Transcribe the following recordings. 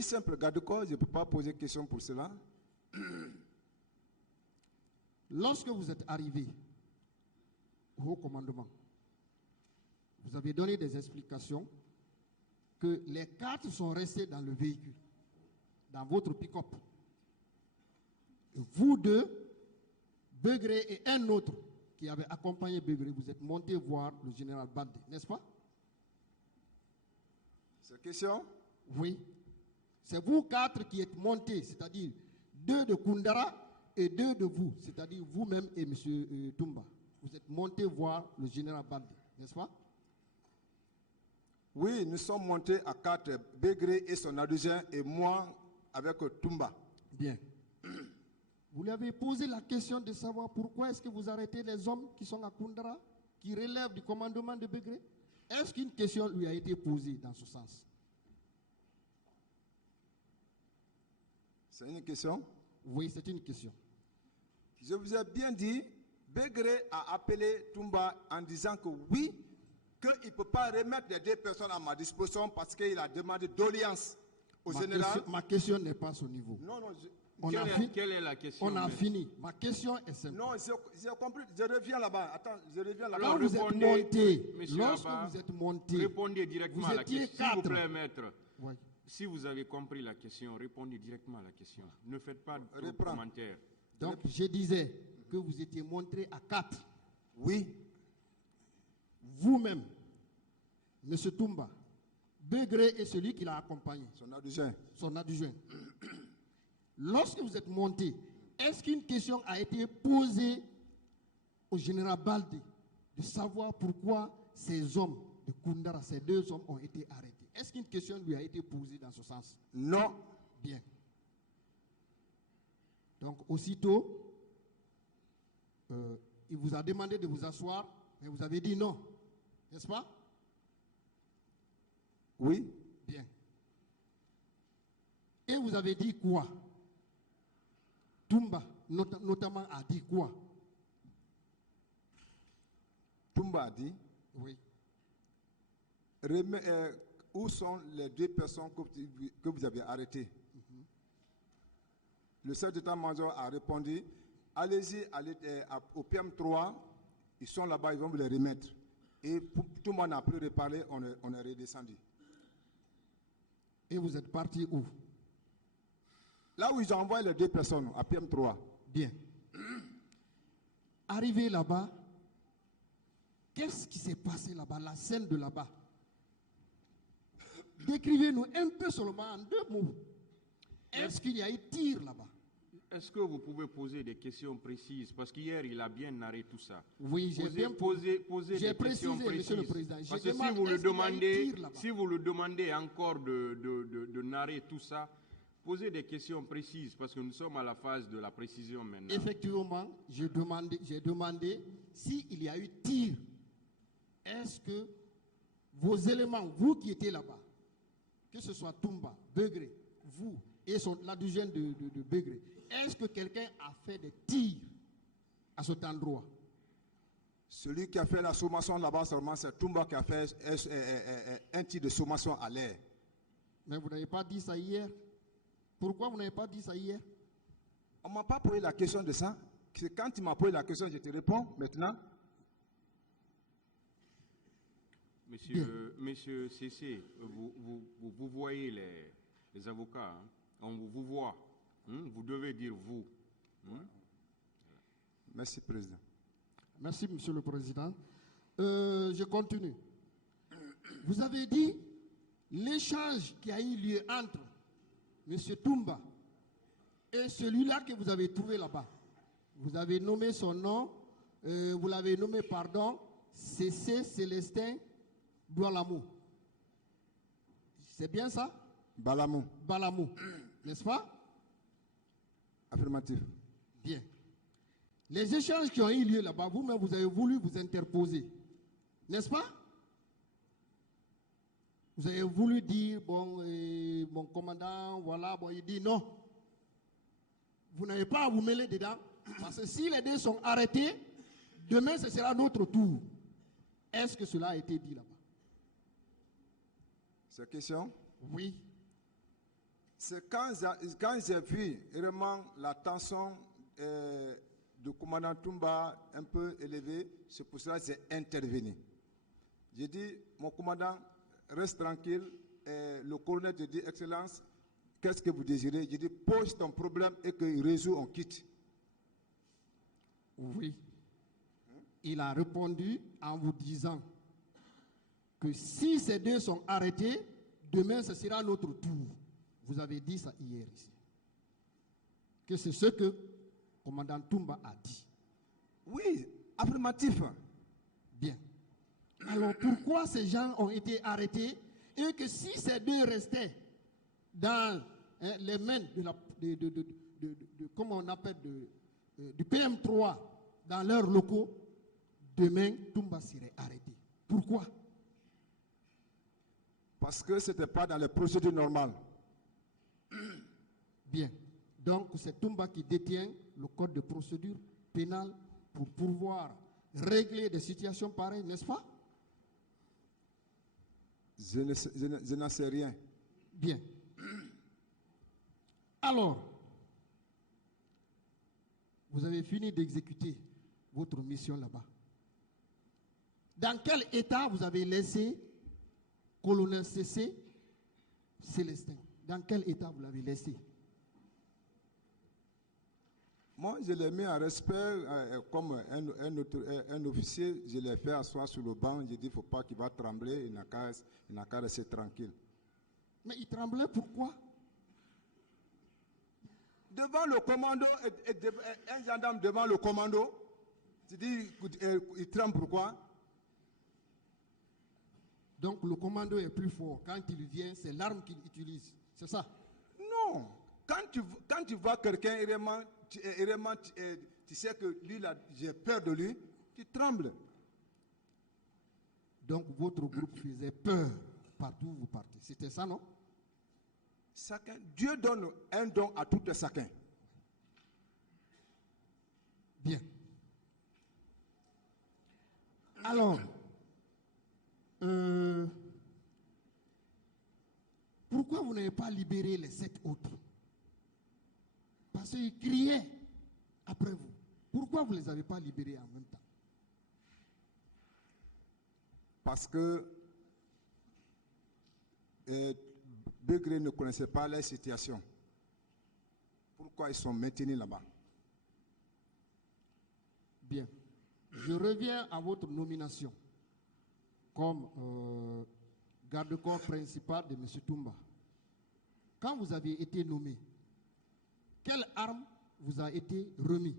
aussi simple, garde-corps, je ne peux pas poser question pour cela. Lorsque vous êtes arrivé au haut commandement, vous avez donné des explications que les 4 sont restés dans le véhicule, dans votre pick-up. Vous deux, Begré et un autre qui avait accompagné Begré, vous êtes montés voir le général Baldé, n'est-ce pas? C'est question? Oui. C'est vous 4 qui êtes montés, c'est-à-dire 2 de Koundara et 2 de vous, c'est-à-dire vous-même et M. Toumba. Vous êtes montés voir le général Baldé, n'est-ce pas? Oui, nous sommes montés à 4, Begré et son adjoint et moi avec Toumba. Bien. Vous lui avez posé la question de savoir pourquoi est-ce que vous arrêtez les hommes qui sont à Koundara, qui relèvent du commandement de Begré? Est-ce qu'une question lui a été posée dans ce sens? C'est une question? Oui, c'est une question. Je vous ai bien dit, Begré a appelé Toumba en disant que oui, qu'il ne peut pas remettre les 2 personnes à ma disposition parce qu'il a demandé d'audience au général. Ma question n'est pas à ce niveau. Non, non, quelle est la question? On a fini. Ma question est simple. Non, j'ai compris. Je reviens là-bas. Attends, je reviens là-bas. Quand vous êtes monté, lorsque vous êtes monté, répondez directement à la question. S'il vous plaît, maître. Oui. Si vous avez compris la question, répondez directement à la question. Ne faites pas de commentaires. Donc, je disais que vous étiez montré à 4. Oui. Vous-même, M. Toumba, Begré est celui qui l'a accompagné. Son adjoint. Son adjoint. Lorsque vous êtes monté, est-ce qu'une question a été posée au général Baldé de savoir pourquoi ces hommes de Koundara, ces 2 hommes ont été arrêtés? Est-ce qu'une question lui a été posée dans ce sens? Non. Bien. Donc, aussitôt, il vous a demandé de vous asseoir, mais vous avez dit non. N'est-ce pas? Oui. Bien. Et vous avez dit quoi? Toumba, notamment, a dit quoi? Toumba a dit? Oui. Où sont les 2 personnes que vous avez arrêtées? Le chef d'état-major a répondu, allez-y au PM3, ils sont là-bas, ils vont vous les remettre. Et tout le monde a pu reparler, on est redescendu. Et vous êtes parti où? Là où ils ont envoyé les 2 personnes, à PM3. Bien. Arrivé là-bas, qu'est-ce qui s'est passé là-bas, la scène de là-bas? Décrivez-nous un peu seulement en 2 mots. Est-ce qu'il y a eu tir là-bas? Est-ce que vous pouvez poser des questions précises? Parce qu'hier, il a bien narré tout ça. Oui, j'ai bien posé des questions précises. Monsieur le Président. Parce que si vous le demandez encore de narrer tout ça, posez des questions précises, parce que nous sommes à la phase de la précision maintenant. Effectivement, j'ai demandé s'il y a eu tir. Est-ce que vos éléments, vous qui étiez là-bas, que ce soit Toumba, Begré, vous et l'adjoint de Begré, est-ce que quelqu'un a fait des tirs à cet endroit? Celui qui a fait la sommation là-bas seulement, c'est Toumba qui a fait un tir de sommation à l'air. Mais vous n'avez pas dit ça hier? Pourquoi vous n'avez pas dit ça hier? On ne m'a pas posé la question de ça. Quand tu m'as posé la question, je te réponds maintenant. Monsieur Cessé, vous voyez les avocats, hein? On vous voit. Vous devez dire vous. Merci, Président. Merci, Monsieur le Président. Je continue. Vous avez dit l'échange qui a eu lieu entre M. Toumba et celui-là que vous avez trouvé là-bas. Vous avez nommé son nom, vous l'avez nommé, pardon, C.C. Célestin Doualamou. C'est bien ça? Balamou. Balamou, n'est-ce pas? Affirmatif. Bien. Les échanges qui ont eu lieu là-bas, vous-même, vous avez voulu vous interposer, n'est-ce pas? Vous avez voulu dire, bon, mon commandant, voilà, bon, il dit non. Vous n'avez pas à vous mêler dedans, parce que si les 2 sont arrêtés, demain, ce sera notre tour. Est-ce que cela a été dit là-bas? C'est question? Oui. C'est quand j'ai vu vraiment la tension du commandant Toumba un peu élevée, c'est pour cela que j'ai intervenu. J'ai dit, mon commandant, reste tranquille. Et le colonel te dit, Excellence, qu'est-ce que vous désirez? J'ai dit, pose ton problème et qu'il résout, on quitte. Oui. Il a répondu en vous disant que si ces deux sont arrêtés, demain ce sera notre tour. Vous avez dit ça hier ici. Que c'est ce que le commandant Toumba a dit. Oui, affirmatif. Bien. Alors pourquoi ces gens ont été arrêtés et que si ces deux restaient dans les mains comment on appelle, du PM3 dans leurs locaux, demain Toumba serait arrêté. Pourquoi? Parce que ce n'était pas dans les procédures normales. Bien. Donc c'est Toumba qui détient le code de procédure pénale pour pouvoir régler des situations pareilles, n'est-ce pas? Je n'en sais rien. Bien. Alors, vous avez fini d'exécuter votre mission là-bas. Dans quel état vous avez laissé colonel CC Célestin? Dans quel état vous l'avez laissé? Moi, je l'ai mis en respect comme un officier. Je l'ai fait asseoir sur le banc. J'ai dit, il ne faut pas qu'il va trembler. Il n'a qu'à rester tranquille. Mais il tremblait pourquoi? Devant le commando, un gendarme devant le commando, tu dis, il tremble pourquoi? Donc le commando est plus fort. Quand il vient, c'est l'arme qu'il utilise. C'est ça? Non. Quand tu vois quelqu'un, tu sais que lui, là, j'ai peur de lui, tu trembles. Donc votre groupe faisait peur partout où vous partez. C'était ça, non? Dieu donne un don à tout un chacun. Bien. Alors, pourquoi vous n'avez pas libéré les 7 autres? Parce qu'ils criaient après vous. Pourquoi vous ne les avez pas libérés en même temps? Parce que Begré ne connaissait pas la situation. Pourquoi ils sont maintenus là-bas? Bien. Je reviens à votre nomination comme garde-corps principal de M. Toumba. Quand vous avez été nommé, quelle arme vous a été remise?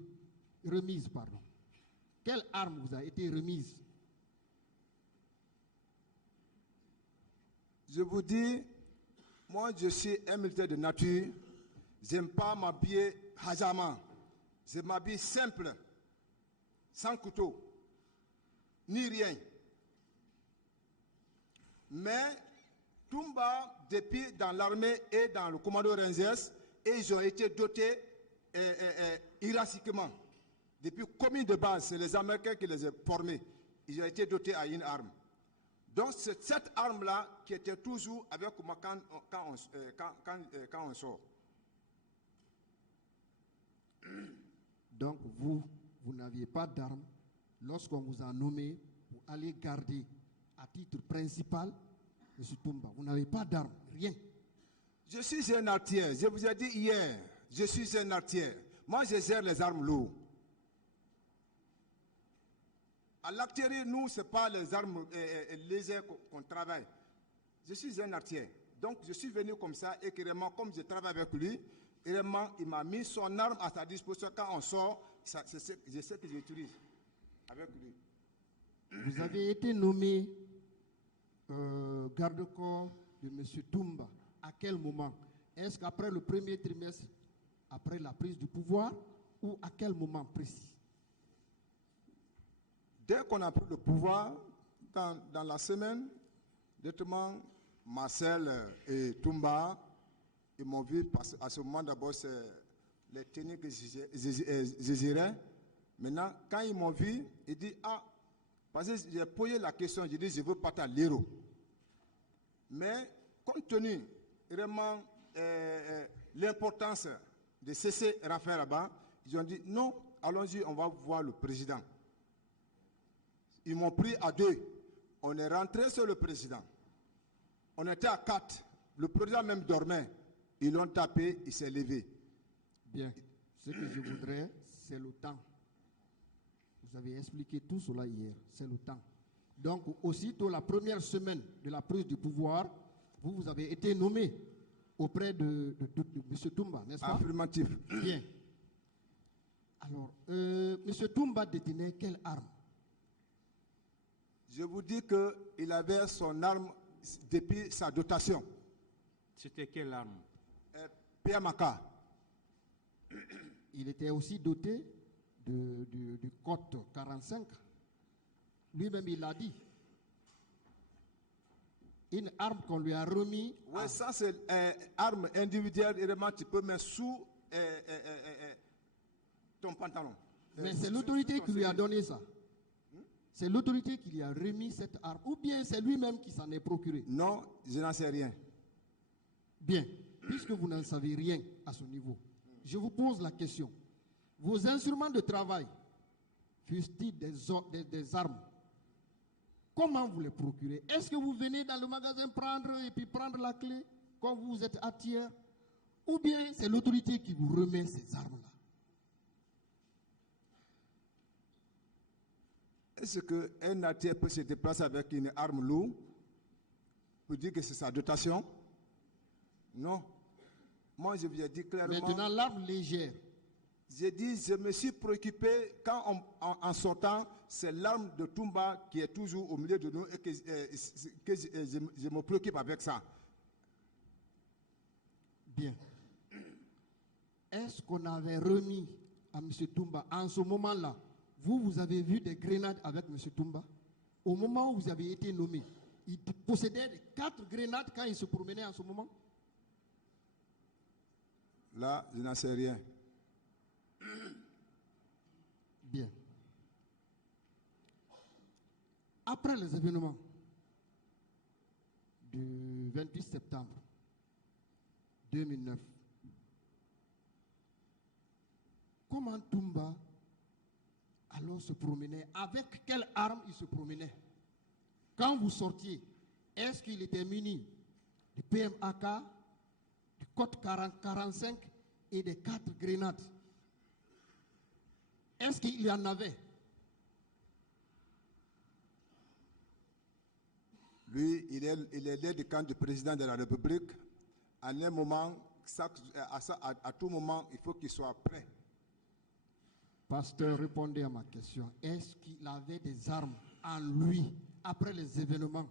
Quelle arme vous a été remise? Je vous dis, moi je suis un militaire de nature. Je n'aime pas m'habiller hasardement. Je m'habille simple, sans couteau, ni rien. Mais Toumba, depuis dans l'armée et dans le commando Rangers, et ils ont été dotés hiérarchiquement. Depuis commune de base, c'est les Américains qui les ont formés. Ils ont été dotés à une arme. Donc c'est cette arme-là qui était toujours avec moi quand on sort. Donc vous n'aviez pas d'arme lorsqu'on vous a nommé pour aller garder à titre principal M. Toumba. Vous n'avez pas d'arme, rien. Je suis un artilleur. Je vous ai dit hier, je suis un artilleur. Moi, je gère les armes lourdes. À l'artillerie, nous, ce n'est pas les armes légères qu'on travaille. Je suis un artilleur. Donc, je suis venu comme ça et vraiment, comme je travaille avec lui, vraiment, il m'a mis son arme à sa disposition. Quand on sort, je sais que j'utilise avec lui. Vous avez été nommé garde-corps de M. Toumba. À quel moment? Est-ce qu'après le premier trimestre, après la prise du pouvoir, ou à quel moment précis? Dès qu'on a pris le pouvoir, dans la semaine, directement, Marcel et Toumba, ils m'ont vu, parce qu'à ce moment d'abord, c'est les tenues que j'exigerais. Maintenant, quand ils m'ont vu, ils disent, ah, parce que j'ai posé la question, j'ai dit, je veux pas l'héros. Mais, compte tenu, vraiment, l'importance de cesser Raphaël là-bas, ils ont dit non, allons-y, on va voir le président. Ils m'ont pris à 2. On est rentré sur le président. On était à 4. Le président même dormait. Ils l'ont tapé, il s'est levé. Bien. Ce que je voudrais, c'est le temps. Vous avez expliqué tout cela hier. C'est le temps. Donc, aussitôt la première semaine de la prise du pouvoir, vous avez été nommé auprès de M. Toumba, n'est-ce pas? Affirmatif. Bien. Alors, M. Toumba détenait quelle arme? Je vous dis qu'il avait son arme depuis sa dotation. C'était quelle arme? Piamaka. Il était aussi doté du code 45. Lui-même, il l'a dit. Une arme qu'on lui a remise. Oui, ça c'est une arme individuelle. Évidemment, tu peux mettre sous ton pantalon. Mais c'est l'autorité qui lui a donné ça. C'est l'autorité qui lui a remis cette arme. Ou bien c'est lui-même qui s'en est procuré. Non, je n'en sais rien. Bien. Puisque vous n'en savez rien à ce niveau, je vous pose la question. Vos instruments de travail, fussent-ils des armes? Comment vous les procurez? Est-ce que vous venez dans le magasin prendre la clé quand vous êtes à tiers? Ou bien c'est l'autorité qui vous remet ces armes-là? Est-ce qu'un artier peut se déplacer avec une arme lourde pour dire que c'est sa dotation? Non. Moi, je vous ai dit clairement. Maintenant, l'arme légère. J'ai dit, je me suis préoccupé, en sortant, c'est l'arme de Toumba qui est toujours au milieu de nous et que je me préoccupe avec ça. Bien. Est-ce qu'on avait remis à M. Toumba en ce moment-là? Vous avez vu des grenades avec M. Toumba? Au moment où vous avez été nommé, il possédait 4 grenades quand il se promenait en ce moment? Là, je n'en sais rien. Bien. Après les événements du 28 septembre 2009, comment Toumba alors se promenait? Avec quelle arme il se promenait? Quand vous sortiez, est-ce qu'il était muni du PMAK, du code 45 et des 4 grenades? Est-ce qu'il y en avait? Lui, il est l'aide de camp du président de la République. À un moment, à tout moment, il faut qu'il soit prêt. Pasteur, répondez à ma question. Est-ce qu'il avait des armes en lui après les événements?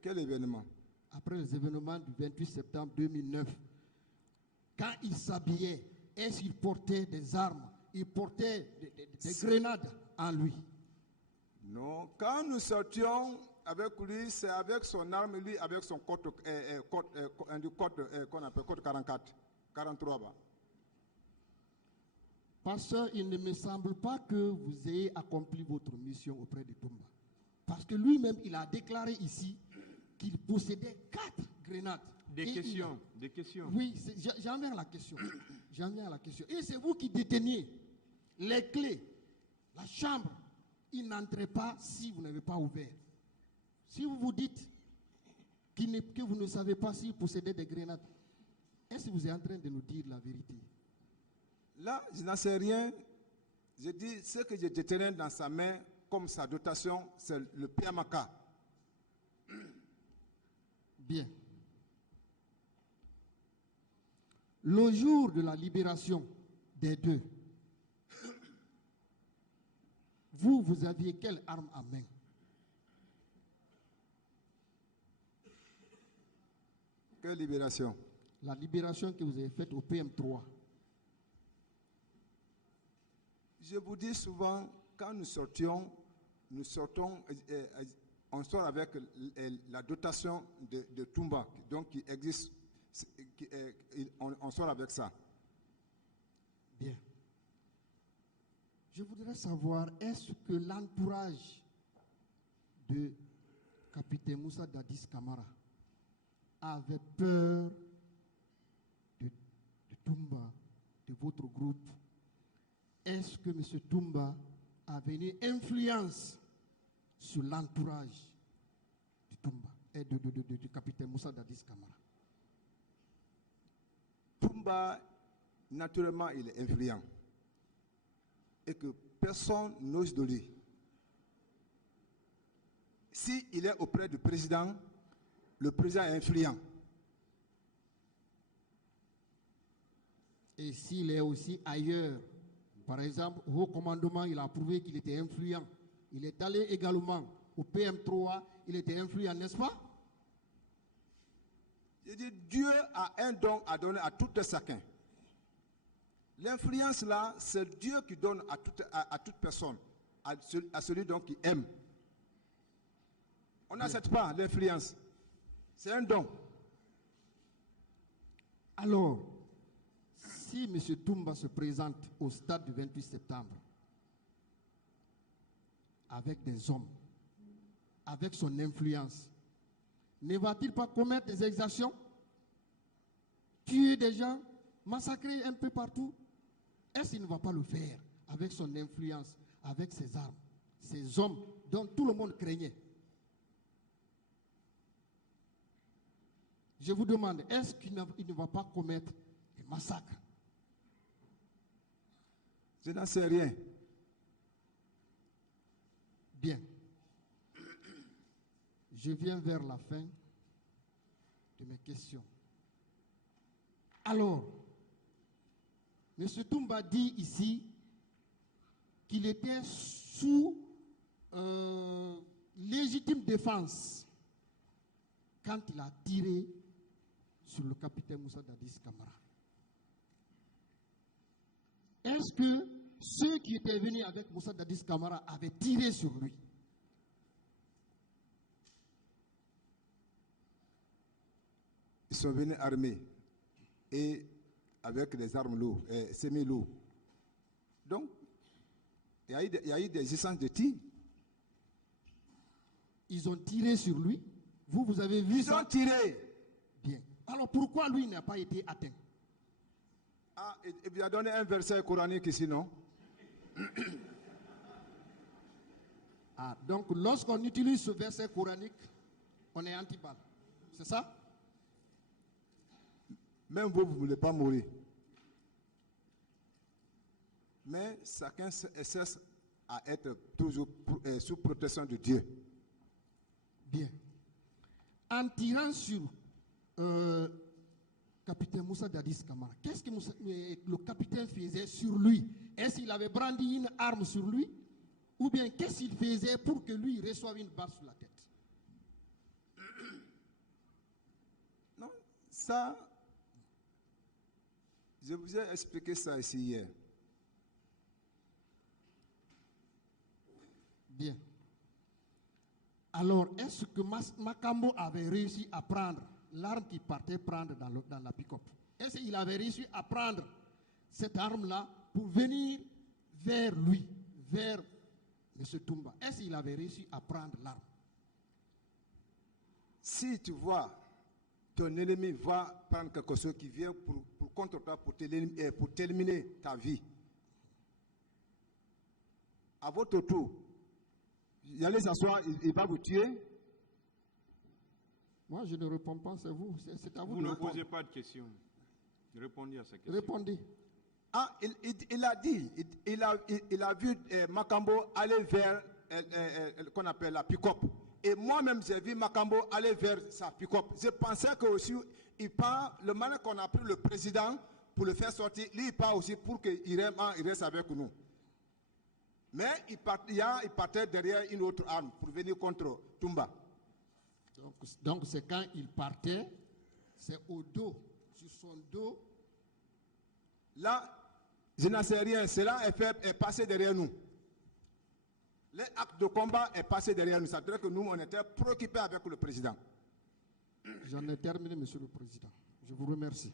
Quel événement? Après les événements du 28 septembre 2009. Quand il s'habillait, est-ce qu'il portait des armes? Il portait des grenades en lui? Non. Quand nous sortions avec lui, c'est avec son arme, lui avec son code qu'on appelle code 44, 43. Bah. Pasteur, il ne me semble pas que vous ayez accompli votre mission auprès de Toumba. Parce que lui-même, il a déclaré ici qu'il possédait 4 grenades. Des questions. Oui, j'en viens à la question. J'en viens à la question. Et c'est vous qui déteniez les clés, la chambre. Il n'entrait pas si vous n'avez pas ouvert. Si vous vous dites que vous ne savez pas s'il possédait des grenades, est-ce que vous êtes en train de nous dire la vérité? Là, je n'en sais rien. Je dis ce que je détenais dans sa main comme sa dotation, c'est le Piamaka. Bien. Le jour de la libération des deux, vous aviez quelle arme à main? Quelle libération? La libération que vous avez faite au PM3. Je vous dis souvent, quand nous sortons, on sort avec la dotation de Toumba, donc qui existe, on sort avec ça. Bien. Je voudrais savoir, est-ce que l'entourage de capitaine Moussa Dadis Camara avait peur de votre groupe, est-ce que M. Toumba avait une influence sur l'entourage du Toumba et du capitaine Moussa Dadis Camara? Toumba, naturellement, il est influent. Et que personne n'ose de lui. S'il est auprès du président, le président est influent. Et s'il est aussi ailleurs, par exemple, au haut commandement, il a prouvé qu'il était influent. Il est allé également au PM3, il était influent, n'est-ce pas? Je dis, Dieu a un don à donner à tout un chacun. L'influence là, c'est Dieu qui donne à toute personne, à celui donc qui aime. On n'accepte pas l'influence. C'est un don. Alors, si M. Toumba se présente au stade du 28 septembre avec des hommes, avec son influence, ne va-t-il pas commettre des exactions, tuer des gens, massacrer un peu partout? Est-ce qu'il ne va pas le faire avec son influence, avec ses armes, ces hommes dont tout le monde craignait? Je vous demande, est-ce qu'il ne va pas commettre des massacres? Je n'en sais rien. Bien. Je viens vers la fin de mes questions. Alors, M. Toumba dit ici qu'il était sous légitime défense quand il a tiré sur le capitaine Moussa Dadis Camara. Est-ce que ceux qui étaient venus avec Moussa Dadis Camara avaient tiré sur lui? Ils sont venus armés et avec des armes lourdes, semi-lourdes. Donc, il y a eu des essences de tir. Ils ont tiré sur lui. Vous avez vu ça? Ils ont tiré. Bien. Alors pourquoi lui n'a pas été atteint? Ah, il a donné un verset coranique ici, non? Ah, donc lorsqu'on utilise ce verset coranique, on est anti-balle. C'est ça? Même vous, vous ne voulez pas mourir. Mais chacun cesse à être toujours sous protection de Dieu. Bien. En tirant sur capitaine Moussa Dadis Camara, qu'est-ce que le capitaine faisait sur lui? Est-ce qu'il avait brandi une arme sur lui? Ou bien qu'est-ce qu'il faisait pour que lui reçoive une balle sur la tête? Non, ça, je vous ai expliqué ça ici hier. Bien. Alors, est-ce que Makambo avait réussi à prendre l'arme qu'il partait prendre dans la pick-up? Est-ce qu'il avait réussi à prendre cette arme-là pour venir vers lui, vers M. Toumba? Est-ce qu'il avait réussi à prendre l'arme? Si tu vois, ton ennemi va prendre quelque chose qui vient pour contre toi, pour terminer ta vie. À votre tour, il allez s'asseoir, il va vous tuer. Moi, je ne réponds pas, c'est vous. C'est à vous, Vous de ne répondre. posez pas de questions. Répondez à sa question. Répondez. Ah, il a dit, il a vu Makambo aller vers qu'on appelle la pick-up. Et moi-même, j'ai vu Makambo aller vers sa pick-up. Je pensais que aussi, il part, le moment qu'on a pris le président pour le faire sortir, lui, il part aussi pour qu'il reste avec nous. Mais il partait derrière une autre arme pour venir contre Toumba. Donc c'est quand il partait, c'est au dos, sur son dos. Là, je n'en sais rien. Cela est passé derrière nous. L'acte de combat est passé derrière nous. Ça veut dire que nous, on était préoccupés avec le président. J'en ai terminé, Monsieur le Président. Je vous remercie.